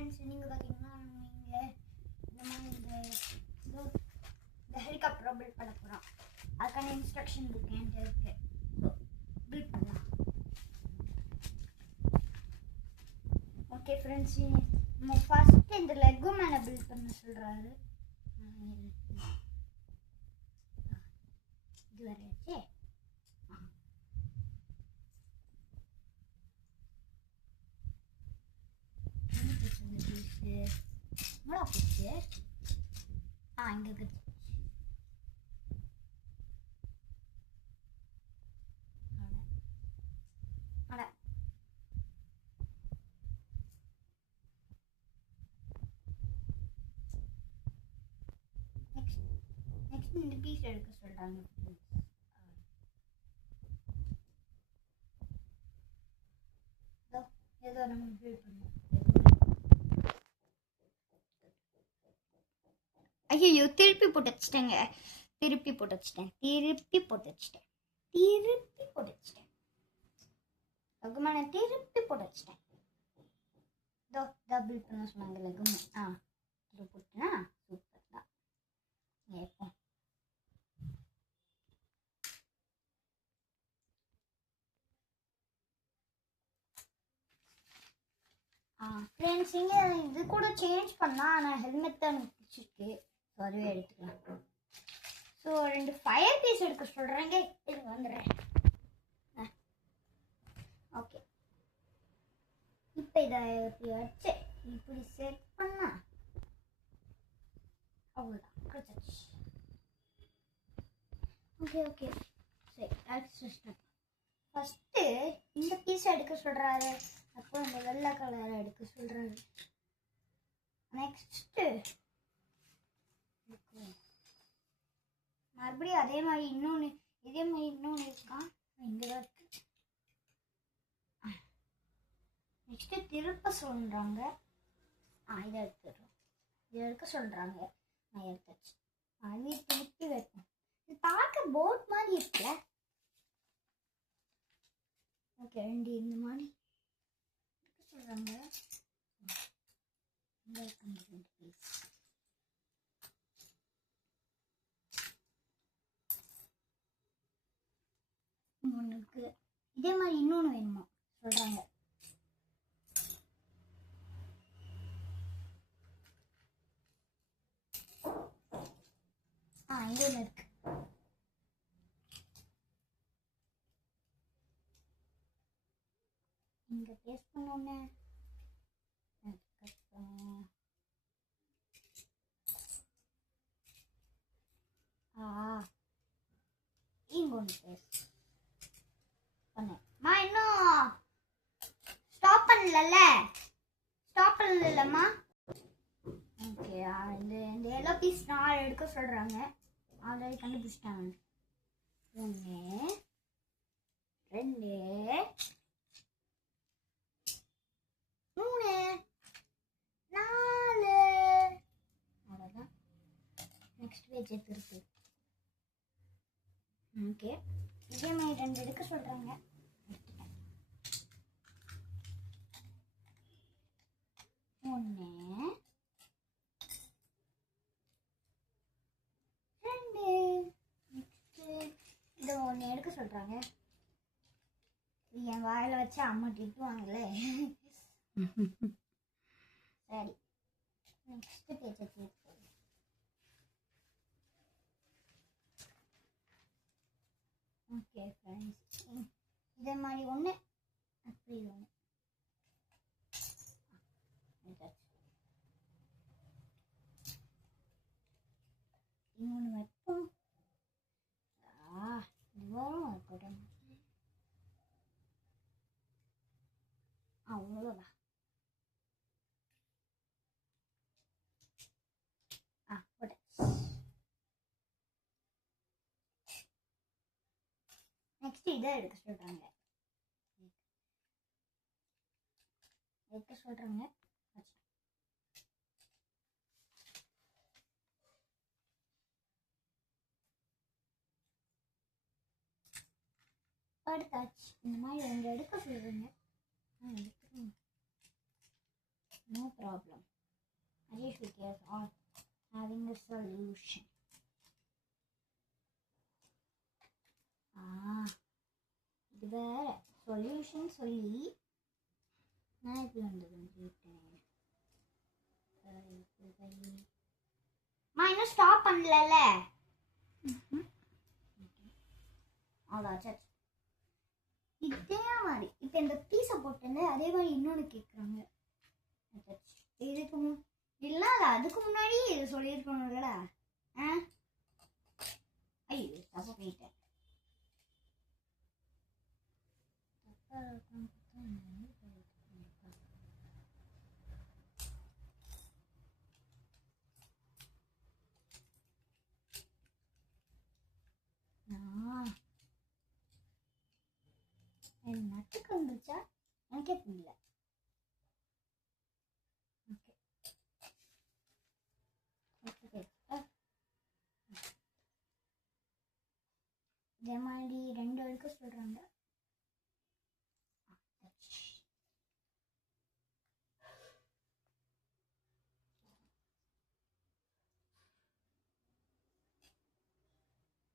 Friends, நீங்கள் பார்த்தீங்கன்னா இங்கே இந்த மாதிரி இந்த ஹெலிகாப்டரை பில்ட் பண்ண போகிறோம். அதுக்கான இன்ஸ்ட்ரக்ஷன் புக் என்கிட்ட இருக்கு. பில்ட் பண்ணலாம். ஓகே ஃப்ரெண்ட்ஸ், நம்ம ஃபர்ஸ்ட் இந்த லெக்கு மேலே பில்ட் பண்ண சொல்கிறாரு. இது வரையாச்சே. இங்கே இருக்கு. நெக்ஸ்ட் இந்த பீஸ் எடுக்க சொல்கிறாங்க. ஏதோ நம்ம பில்ட் பண்ணோம். ஐயோ, திருப்பி போட்டு வச்சுட்டேங்க. லகுமான திருப்பி போட்டு வச்சுட்டேன். பில்ட் பண்ண சொன்னாங்க லகுமா. இது போட்டுனா சூப்பர் தான். இப்போ ஃப்ரெண்ட்ஸ், இங்கே இது கூட சேஞ்ச் பண்ணலாம். ஆனால் ஹெல்மெட் தான் எனக்கு பிடிச்சிருக்கு. ஸோ அதுவே எடுத்துக்கலாம். ஸோ 2 ஃபயர் பீஸ் எடுக்க சொல்கிறேங்க. இது வந்துடுறேன். ஓகே, இப்போ இதை எப்படி வச்சு இப்படி செட் பண்ணா அவ்வளோதான், கிடச்சிச்சு. ஓகே சரி, அடுத்து ஃபஸ்ட்டு இந்த பீஸை எடுக்க சொல்கிறாரு. அப்புறம் இந்த வெள்ளை கலரை எடுக்க சொல்கிறாரு. நெக்ஸ்ட்டு மறுபடியும் இதே மாதிரி இன்னொன்று இருக்கான். இங்கே தான் இருக்கு. நெக்ஸ்ட்டு திருப்ப சொல்கிறாங்க. இதை எடுத்துடுறோம். இதை எடுக்க சொல்கிறாங்க. நான் எடுத்தாச்சு. அது திருப்பி வைப்போம். இது பார்க்க போட் மாதிரி இருக்குல்ல. ஓகே, 2 இந்த மாதிரி சொல்கிறாங்க. ஒன்றுக்கு இதே மாதிரி இன்னொன்று வேணுமா சொல்கிறாங்க. இங்கே ஒன்று இருக்கு. இங்கே பேஸ்ட் பண்ணோன்னே இங்கே ஒன்று பேஸ்ட் பண்ணேன். இன்னும் ஸ்டாப் பண்ணலம்மா. ஓகே, இந்த எல்லோ பீஸ் 4 எடுக்க சொல்கிறாங்க. ஆல்ரெடி கண்டுபிடிச்சிட்டாங்க. 1 2 3 4. அவ்வளோதான். Next page எடுத்துருக்கு. ஓகே, இதே மாதிரி 2 எடுக்க சொல்கிறாங்க. எடுத்துட்டேன். 1 2. நெக்ஸ்ட்டு இதை 1 எடுக்க சொல்கிறாங்க. என் வாயில் வச்சு அம்மா திட்டுவாங்களே. சரி, நெக்ஸ்ட் பேஜ் எடுத்து. ஓகே ஃப்ரெண்ட்ஸ், இதே மாதிரி 1 அப்படி 1 இன்னொன்று வைப்போம். இதுவும் இருக்கட்டும். அவ்வளோதான். நெக்ஸ்ட் இதை எடுக்க சொல்கிறாங்க. எடுத்தாச்சு. இந்த மாதிரி 2 எடுக்க சொல்லுங்க. எடுத்துக்கோங்க. No problem. Rajesh Vikas are having a solution. இது வேற சொல்யூஷன் சொல்லி நான் எப்படி வந்துட்டேன். இன்னும் ஸ்டாப் பண்ணல. அவ்வளோதான். இதே மாதிரி இப்போ இந்த பீஸை போட்டு அதே மாதிரி இன்னொன்று கேட்குறாங்க. இதுக்கு இல்லை அதுக்கு முன்னாடி இது சொல்லியிருக்கணும்ல. ஐயோ தப்பா போயிட்டேன். நட்டுக்கு வந்துருச்சா எனக்கே புரியல. இதே மாதிரி 2 எடுக்க சொல்றாங்க.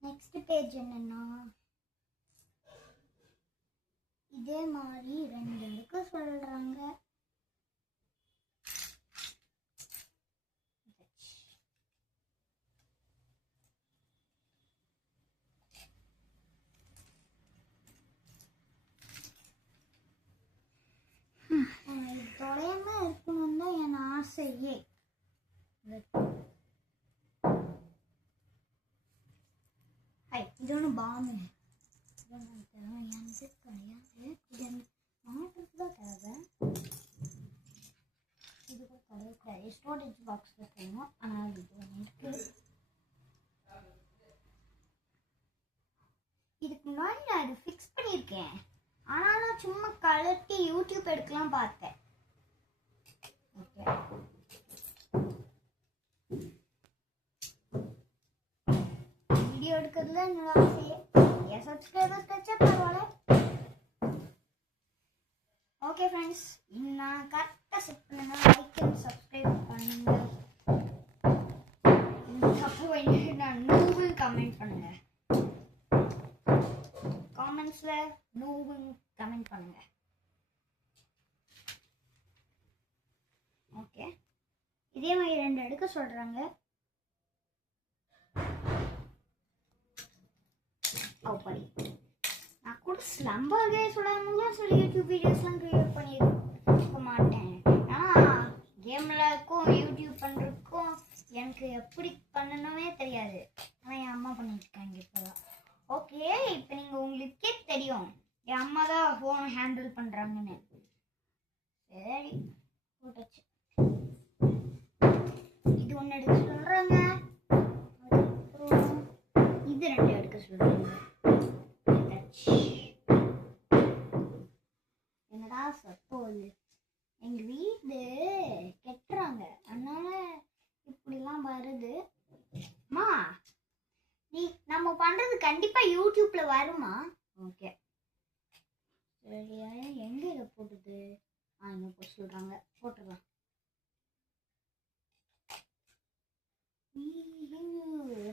நெக்ஸ்ட் பேஜ் என்னன்னா இதே மாதிரி 2 எடுக்க சொல்றாங்க. தொலையாம இருக்கணும் தான் என் ஆசையே. இது ஒன்று பாம்பு எனக்கு கிடையாது. இது மாட்டுக்கு தான் தேவை. இதுக்கு கிடையாது. ஸ்டோரேஜ் பாக்ஸில் போகணும். ஆனால் இது ஒன்று இருக்கு. இதுக்கு முன்னாடி நான் இது ஃபிக்ஸ் பண்ணியிருக்கேன். ஆனால் நான் சும்மா கழட்டி யூடியூப் எடுக்கலாம் பார்த்தேன். ஓகே வீடியோ எடுக்கிறதுல என்னோட ஆசையே. என் சப்ஸ்கிரைபர்ஸ் கிடைச்சா பரவாயில்ல. ஓகே ஃப்ரெண்ட்ஸ், நான் கரெக்டாக செட் பண்ணுங்க. லைக் அண்ட் சப்ஸ்கிரைப் பண்ணுங்க. அப்புறம் நான் நூவில் கமெண்ட் பண்ணுங்க. காமெண்ட்ஸில் நூவில் கமெண்ட் பண்ணுங்க. ஓகே இதே மாதிரி 2 எடுக்க சொல்கிறாங்க. அப்படி நான் கூட ஸ்லம்பர்கே சொல்லாமலாம் சொல்லி யூடியூப் வீடியோஸ்லாம் க்ரியேட் பண்ணியிருக்க மாட்டேன். ஆனால் கேம்லக்கும் யூடியூப் பண்ணுறதுக்கும் எனக்கு எப்படி பண்ணணுமே தெரியாது. ஆனால் என் அம்மா பண்ணிட்டுருக்காங்க இப்போதான். ஓகே இப்போ நீங்கள் உங்களுக்கே தெரியும் என் அம்மா தான் ஃபோன் ஹேண்டில் பண்ணுறாங்கன்னு. சரி போட்டாச்சு. இது 1 எடுக்க சொல்கிறாங்க. இது 2 எடுக்க சொல்கிறாங்க. என்னடா சத்தம் எங்க வீடு கெட்டுறாங்க, அதனால இப்படிலாம் வருது. அம்மா நீ நம்ம பண்றது கண்டிப்பா யூடியூப்ல வருமா? ஓகே சரியா எங்க இதை போட்டுது? இங்க போட்டு சொல்றாங்க, போட்டுருலாம்.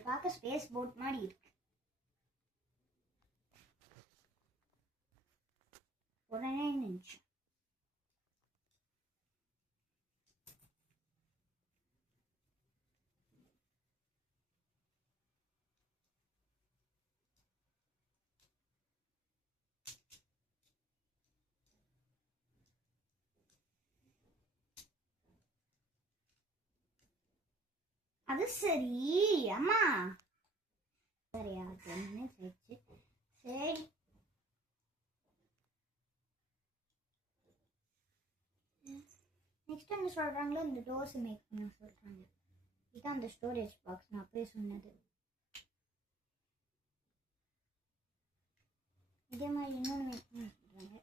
பார்க்க ஸ்பேஸ் போட் மாதிரி இருக்கு. உடனே நினைச்சு அது சரி அம்மா. சரியா என்ன சரி சரி நெக்ஸ்ட் என்ன சொல்றாங்களோ இந்த டோர்ஸ் மேக் பண்ண சொல்றாங்க. இதான் அந்த ஸ்டோரேஜ் பாக்ஸ் நான் அப்படியே சொன்னது. இதே மாதிரி இன்னொன்று மேக் பண்ண சொல்றாங்க.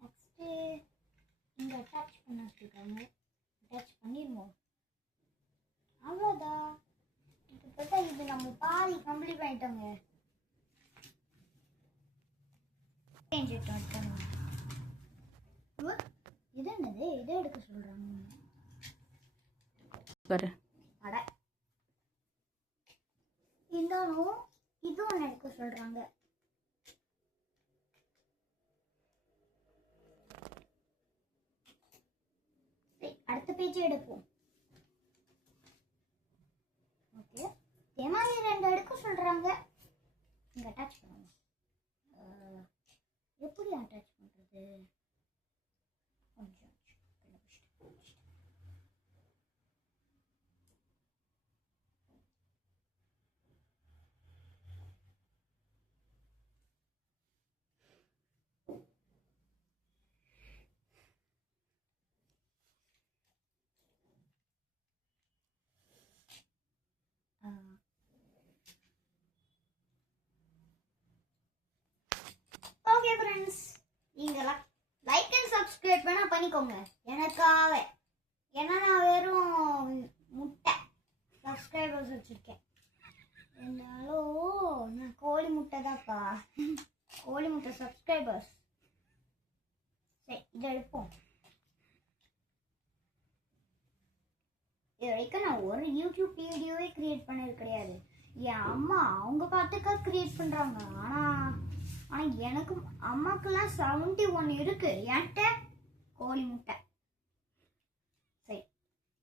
நெக்ஸ்ட்டு இங்கே அட்டாச் பண்ண சொல்றாங்க. அட்டாச் பண்ணிடுவோம். அவ்வளோதான். நாங்கள் பாதி கம்ப்ளீட் பண்ணிட்டோங்க. இது என்னது? இதை எடுக்க சொல்கிறாங்க. அட இன்னொன்னும் இது ஒன்று எடுக்க சொல்கிறாங்க. அடுத்த பேஜ் எடுப்போம். ஓகே, இதே மாதிரி 2 எடுக்க சொல்கிறாங்க. இங்கே அட்டாச் பண்ணுவோம். எப்படி அட்டாச் பண்ணுறது? கொஞ்சம் ஓகே ஃப்ரெண்ட்ஸ், நீங்களாம் லைக் அண்ட் சப்ஸ்கிரைப் பண்ணிக்கோங்க எனக்காக. ஏன்னா நான் வெறும் முட்டை சப்ஸ்கிரைபர்ஸ் வச்சுருக்கேன். இருந்தாலும் நான் கோழி முட்டை தான்ப்பா. கோழி முட்டை சப்ஸ்கிரைபர்ஸ். சரி, இதை எடுப்போம். இது வரைக்கும் நான் ஒரு யூடியூப் வீடியோவே கிரியேட் பண்ணது கிடையாது. என் அம்மா அவங்க பாட்டுக்கா கிரியேட் பண்ணுறாங்க. ஆனால் எனக்கு அம்மாக்கெல்லாம் 71 இருக்கு. என்கிட்ட கோழி முட்டை. சரி,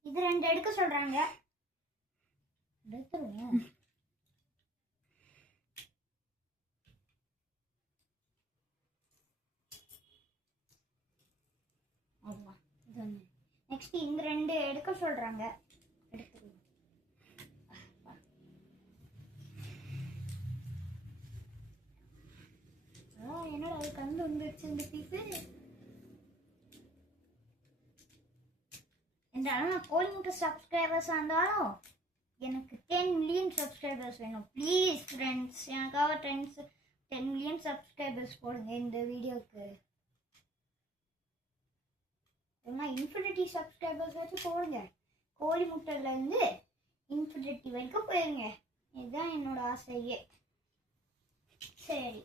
இது 2 எடுக்க சொல்கிறாங்க. எடுத்துருவேன். ஆமாம், இது ஒன்று. நெக்ஸ்ட் இந்த 2 எடுக்க சொல்கிறாங்க. எடுத்துருவோம். என்னடா அது கண்டு வந்துருச்சு இந்த பீஸு. என்றாலும் நான் கோழி முட்டை சப்ஸ்கிரைபர்ஸ் இருந்தாலும் எனக்கு 10 மில்லியன் சப்ஸ்கிரைபர்ஸ் வேணும். ப்ளீஸ் ஃப்ரெண்ட்ஸ், எனக்காக 10 மில்லியன் சப்ஸ்கிரைபர்ஸ் போடுங்க இந்த வீடியோக்கு. இன்ஃபினிட்டி சப்ஸ்கிரைபர்ஸ் வச்சு போடுங்க. கோழி முட்டையிலேருந்து இன்ஃபினிட்டி வரைக்கும் போயிருங்க. இதுதான் என்னோட ஆசையே. சரி,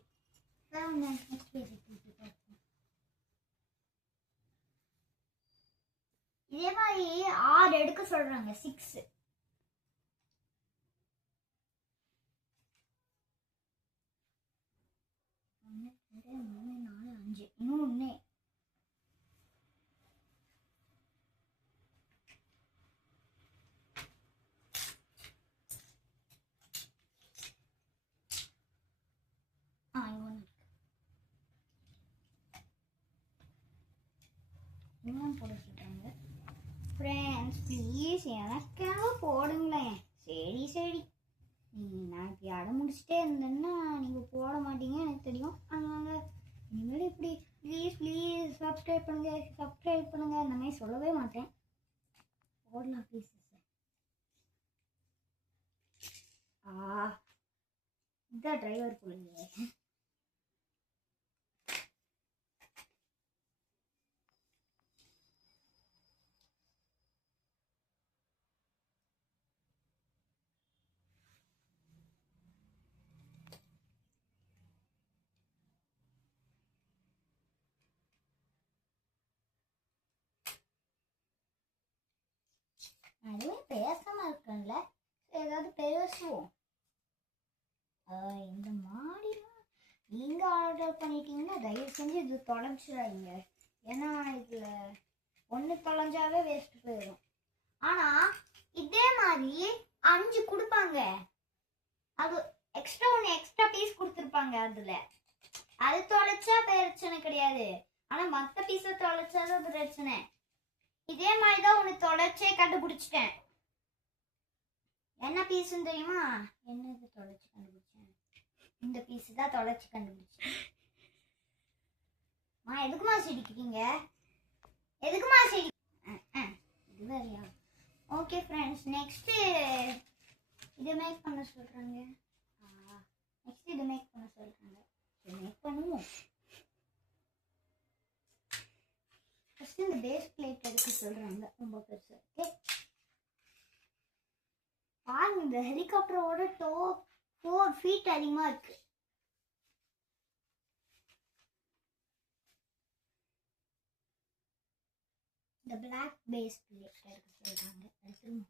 இதே மாதிரி 6 எடுக்க சொல்றாங்க. 6 1 2 3 4 5 இன்னும் ஒண்ணு. போட சொல்றாங்க. ஃப்ரெண்ட்ஸ் ப்ளீஸ் எனக்காக போடுங்களேன். சரி சரி, நான் இப்படி அடம் முடிச்சுட்டே இருந்தேன்னா நீங்கள் போட மாட்டீங்க எனக்கு தெரியும். அதனால இனிமேல் இப்படி ப்ளீஸ் ப்ளீஸ் சப்ஸ்கிரைப் பண்ணுங்க அந்த மாதிரி சொல்லவே மாட்டேன். போடலாம் ப்ளீஸ். இதான் டிரைவர் போடுங்க. அதுவே பேசாம இருக்கேன்ல, ஏதாவது பேசுவோம். இந்த மாடிலாம் நீங்க ஆர்டர் பண்ணிட்டீங்கன்னா தயவு செஞ்சு இது தொலைச்சிடாதீங்க. ஏன்னா இதுல ஒன்று தொலைஞ்சாவே வேஸ்ட் போயிடும். ஆனா இதே மாதிரி 5 கொடுப்பாங்க. அது எக்ஸ்ட்ரா பீஸ் கொடுத்துருப்பாங்க. அது தொலைச்சா பிரச்சனை கிடையாது. ஆனா மற்ற பீஸை தொலைச்சாதான் பிரச்சனை. இதே மாதிரி தான் உனக்கு தொலைச்சே கண்டுபிடிச்சிட்டேன். என்ன பீஸ்ன்னு தெரியுமா? என்னது தொலைச்சு கண்டுபிடிச்சேன்? இந்த பீஸ் தான் தொலைச்சு கண்டுபிடிச்சேன். எதுக்குமா சிரிக்கிறீங்க? எதுக்குமா சிரி? இது வேறையா? ஓகே ஃப்ரெண்ட்ஸ், நெக்ஸ்ட் இது மேக் பண்ண சொல்றாங்க. நெக்ஸ்ட் இது மேக் பண்ண சொல்றாங்க. மேக் பண்ணுவோம். ஃபர்ஸ்ட் இந்த பேஸ் பிளேட் எடுக்க சொல்றாங்க. ரொம்ப பெருசா இருக்கு. பாருங்க இந்த ஹெலிகாப்டரோட டாப் 4 feet அதிகமா இருக்கு. இந்த பிளாக் பேஸ் பிளேட் எடுக்க சொல்றாங்க. எடுத்துருங்க.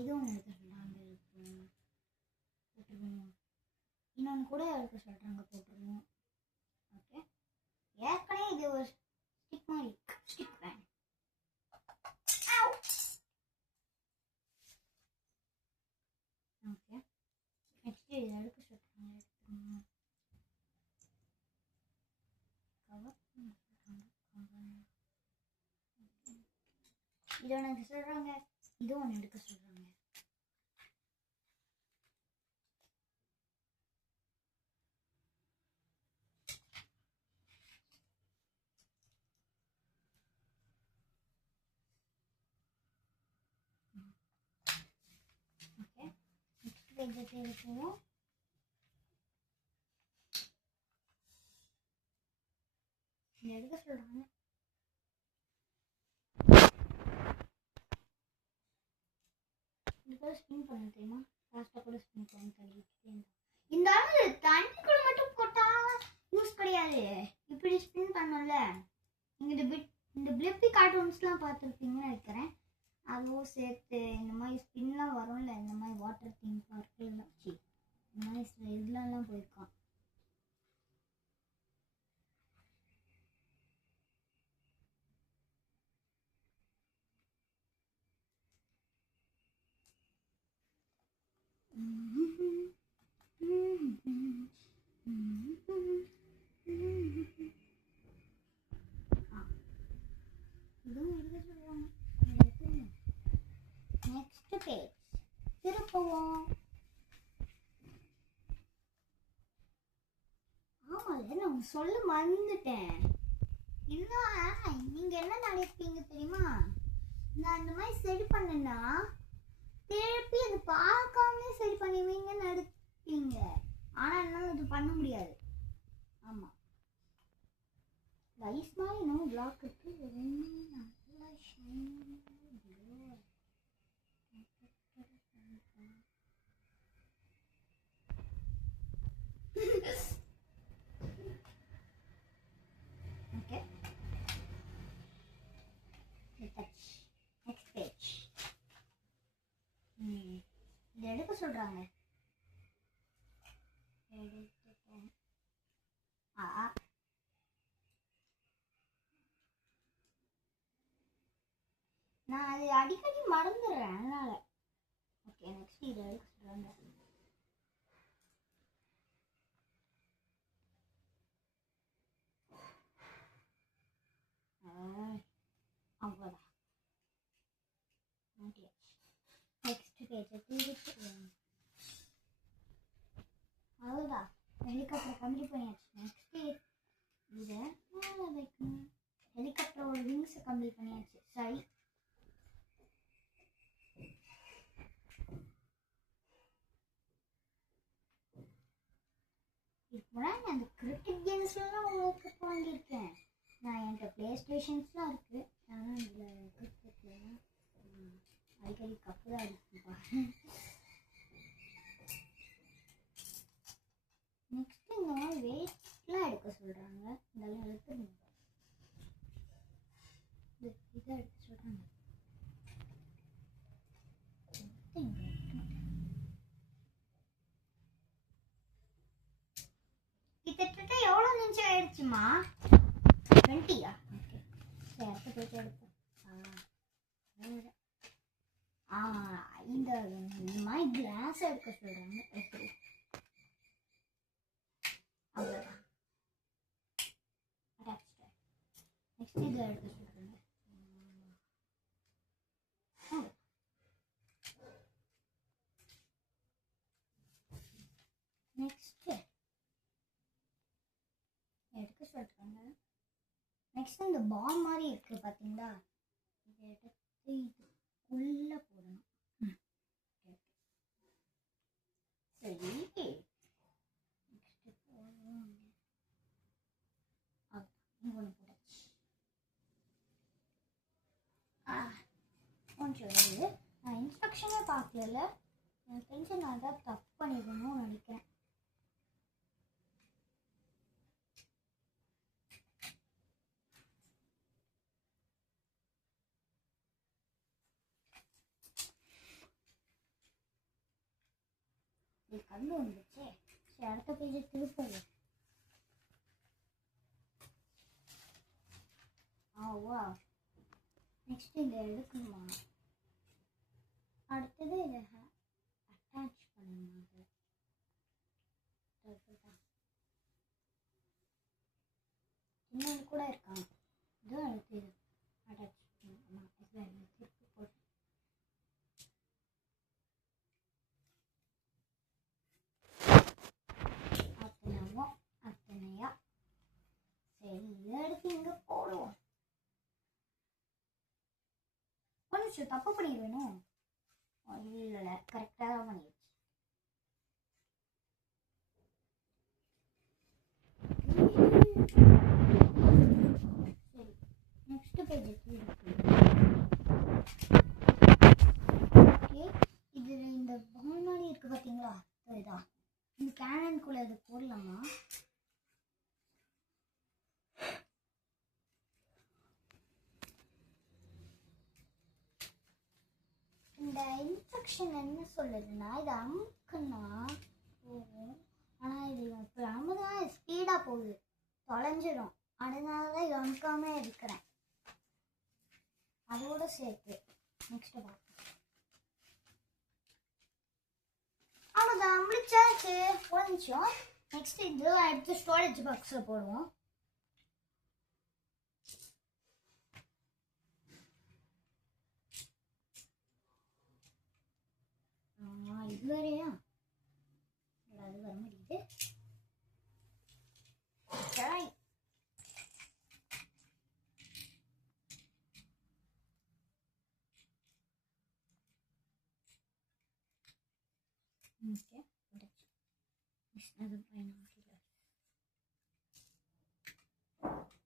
இதுவும் எடுக்க சொல்றாங்க. போட்டுருவோம். இன்னொன்று கூட எடுக்க சொல்றாங்க. போட்டுருவோம். ஓகே, ஏற்கனவே இது ஒரு ஸ்டிக் மாதிரி ஸ்டிக் பேன். ஓகே, நெக்ஸ்ட் இது எடுக்க சொல்றாங்க. எடுத்துருவோம். இது ஒன்று எடுக்க சொல்றாங்க. இதுவும் ஒன்று எடுக்க சொல்றாங்க. ஓகே, நெக்ஸ்ட் பேஜ் எடுத்துருவோம். எடுக்க சொல்றாங்க. இதுக்கு ஸ்பின் பண்ண தெரியுமா? லாஸ்ட்டாக கூட ஸ்பின் பண்ணி தள்ளிக்கிட்டே இந்த தண்ணி கூட மட்டும் போட்டா யூஸ் கிடையாது. இப்படி ஸ்பின் பண்ணல. நீங்கள் இந்த பிளிப்பி கார்ட்டூன்ஸ்லாம் பார்த்துருப்பீங்கன்னு நினைக்கிறேன். அதுவும் சேர்த்து இந்த மாதிரி ஸ்பின்லாம் வரும்ல. இந்த மாதிரி வாட்டர் தீம் பார்க்கெல்லாம் வச்சு இந்த மாதிரி இதுலலாம் போயிருக்கான். நெக்ஸ்ட் பேஜ் திருப்பவும். ஆமால, நான் சொல்ல மறந்துட்டேன். இன்னும் நீங்க என்ன நினைப்பீங்க தெரியுமா? நான் இந்த மாதிரி சரி பண்ணேன்னா திருப்பி அது பார்க்காமலே சரி பண்ணுவீங்கன்னு நினைப்பீங்க. ஆனா என்னால அது பண்ண முடியாது. ஆமா, ஐஸ் மாதிரி இன்னும் பிளாக் இருக்கு. நல்லா ஓகே, நெக்ஸ்ட் பேஜ். இது எடுக்க சொல்றாங்க. எடுத்துட்டேன். நான் அது அடிக்கடி மறந்துடுறேன் அதனால. ஓகே, நெக்ஸ்ட் இது எடுக்க சொல்றாங்க. அவ்வளோதான். நெக்ஸ்ட் பேஜ் அவ்வளோதான். ஹெலிகாப்டர் கம்ப்ளீட் பண்ணியாச்சு. நெக்ஸ்ட் இதை மேலே வைக்கணும். ஹெலிகாப்டரோட விங்ஸை கம்ப்ளீட் பண்ணியாச்சு. சரி, இதுக்கு முன்னாடி அந்த கிரிக்கெட் கேம்ஸ்லாம் உங்களுக்கு வாங்கியிருக்கேன். நான் என்கிட்ட ப்ளே ஸ்டேஷன்ஸ்லாம் இருக்குது. ஆனால் இதில் கிரிக்கெட்லாம் அடிக்கடி கப்பு தான் அடிப்பா. நெக்ஸ்ட் இந்த மாதிரி வெயிட்லாம் எடுக்க சொல்கிறாங்க. இதெல்லாம் எடுத்துருங்க. இதை எடுக்க சொல்கிறாங்க. கிட்டத்தட்ட எவ்வளோ நிமிஷம் ஆயிடுச்சுமா? 20யா? ஓகே, சரி, அடுத்த பேஜ் எடுப்போம். இந்த மாதிரி கிளாஸ் எடுக்க சொல்கிறாங்க. அவ்வளோதான். நெக்ஸ்ட் இதை எடுக்க சொல்கிறாங்க. நெக்ஸ்ட் எடுக்க சொல்கிறாங்க. நெக்ஸ்ட் இந்த பாம் மாதிரி இருக்குது பார்த்தீங்களா? இதை எடுத்து இதுக்குள்ளே போடணும். சரி, நெக்ஸ்ட் போடுவோம். இங்கே ஒன்று போட்டாச்சு. கொஞ்சம் வருது. நான் இன்ஸ்ட்ரக்ஷனே பார்க்கல. எனக்கு தெரிஞ்சு நான் ஏதாவது தப்பு பண்ணிடணும்னு நினைக்கிறேன். இது கண்ணு வந்துச்சு. சரி, அடுத்த பேஜை திருப்பது. வா, நெக்ஸ்ட் இதை எடுக்கணுமா? அடுத்தது இதை அட்டாச் பண்ணணும். இன்னொன்று கூட இருக்காங்க. இதுவும் அடுத்து இது அட்டாச் பண்ணணும். இதில் திருப்பி போட்டு அத்தனையா. சரி, இதை எடுத்து இங்கே போடுவோம். கொஞ்சம் தப்பு பண்ணி வேணும். இல்லை, கரெக்டாக தான் பண்ணிடுச்சு. சரி, நெக்ஸ்ட் பேஜ் ஓகே. இதில் இந்த பால் மாதிரி இருக்குது பார்த்தீங்களா? இதுதான் இந்த கேனனுக்குள்ளே இது போடலாமா? இந்த இன்ஸ்ட்ரக்ஷன் என்ன சொல்லுதுன்னா, இது அமுக்குன்னா போகும். ஆனால் இது இப்போ அமுதான் ஸ்பீடாக போகுது, தொலைஞ்சிடும். அதனால தான் இது அமுக்காம இருக்கிறேன். அதோட சேர்த்து நெக்ஸ்ட் பார்ப்போம். அவ்வளோதான், முடிச்சாச்சு. கொஞ்சம் நெக்ஸ்ட் இது எடுத்து ஸ்டோரேஜ் பாக்ஸில் போடுவோம். இது வரையா? அது வர முடியுது. ஓகே,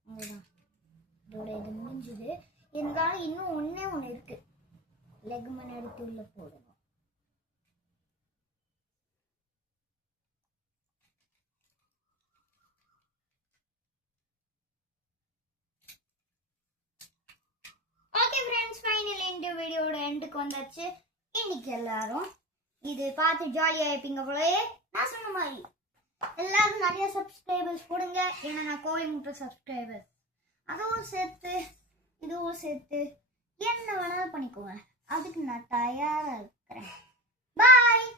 அவ்வளோதான். இதோட இது முடிஞ்சுது. இருந்தாலும் இன்னும் ஒன்று இருக்கு. லெக்மன் எடுத்து உள்ள போடணும். ஓகே ஃப்ரெண்ட்ஸ், ஃபைனலி இந்த வீடியோட எண்டுக்கு வந்தாச்சு. இன்னைக்கு எல்லாரும் இது பார்த்து ஜாலியாக இருப்பீங்க போலயே. நான் சொன்ன மாதிரி எல்லாரும் நிறைய சப்ஸ்கிரைபர்ஸ் போடுங்க. ஏன்னா நான் கோயில் முட்டை சப்ஸ்கிரைபர்ஸ். அதுவும் சேர்த்து இதுவும் சேர்த்து என்ன வேணாலும் பண்ணிக்கோங்க. அதுக்கு நான் தயாராக இருக்கிறேன். பாய்.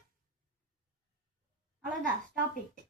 அவ்வளோதான், ஸ்டாப் இட்.